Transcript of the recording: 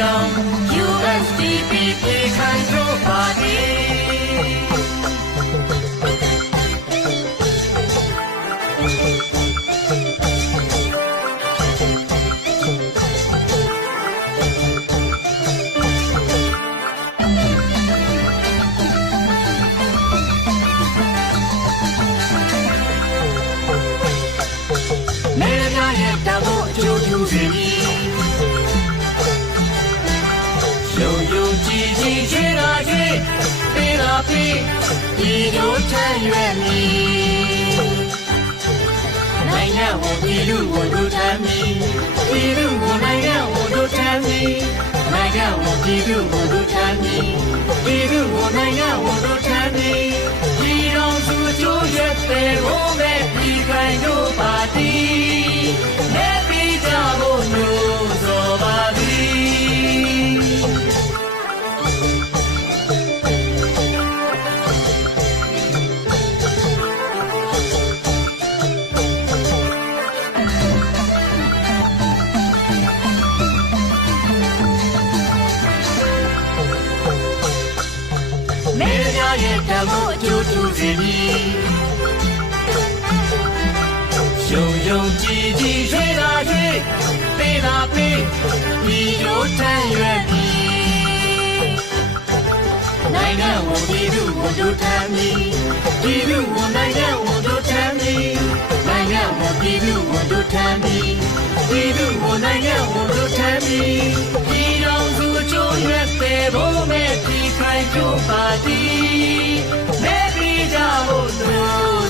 Young. ပေးတာပေးဒီတို့ထမ်းရွယ်မည်နိုင်ငံဝန်ပြည်လူဝန်တို့ထမ်းမည်ပြည်လူဝန်နိုင်ငံဝန်တို့ထမ်းမည်နိုင်ငံဝန်ပြည်လူဝန်တို့ထမ်းမည်ပြည်လူဝန်နိုင်ငံဝန်တို့ထမ်းမည် မင်းများရဲ့တမို့အကျိုးထူစေမည်ယုံယုံကြည်ကြည်ရွှေတာရွှေပေးတာပေးဒီလိုထမ်းရွယ်မည်နိုင်ငံဝန်ပြည်သူဝန်တို့ထမ်းမည်ပြည်သူဝန်နိုင်ငံဝန်တို့ထမ်းမည်နိုင်ငံဝန်ပြည်သူဝန်တို့ထမ်းမည်ပြည်သူဝန်နိုင်ငံဝန်တို့ထမ်းမ မဲ့ဒီခို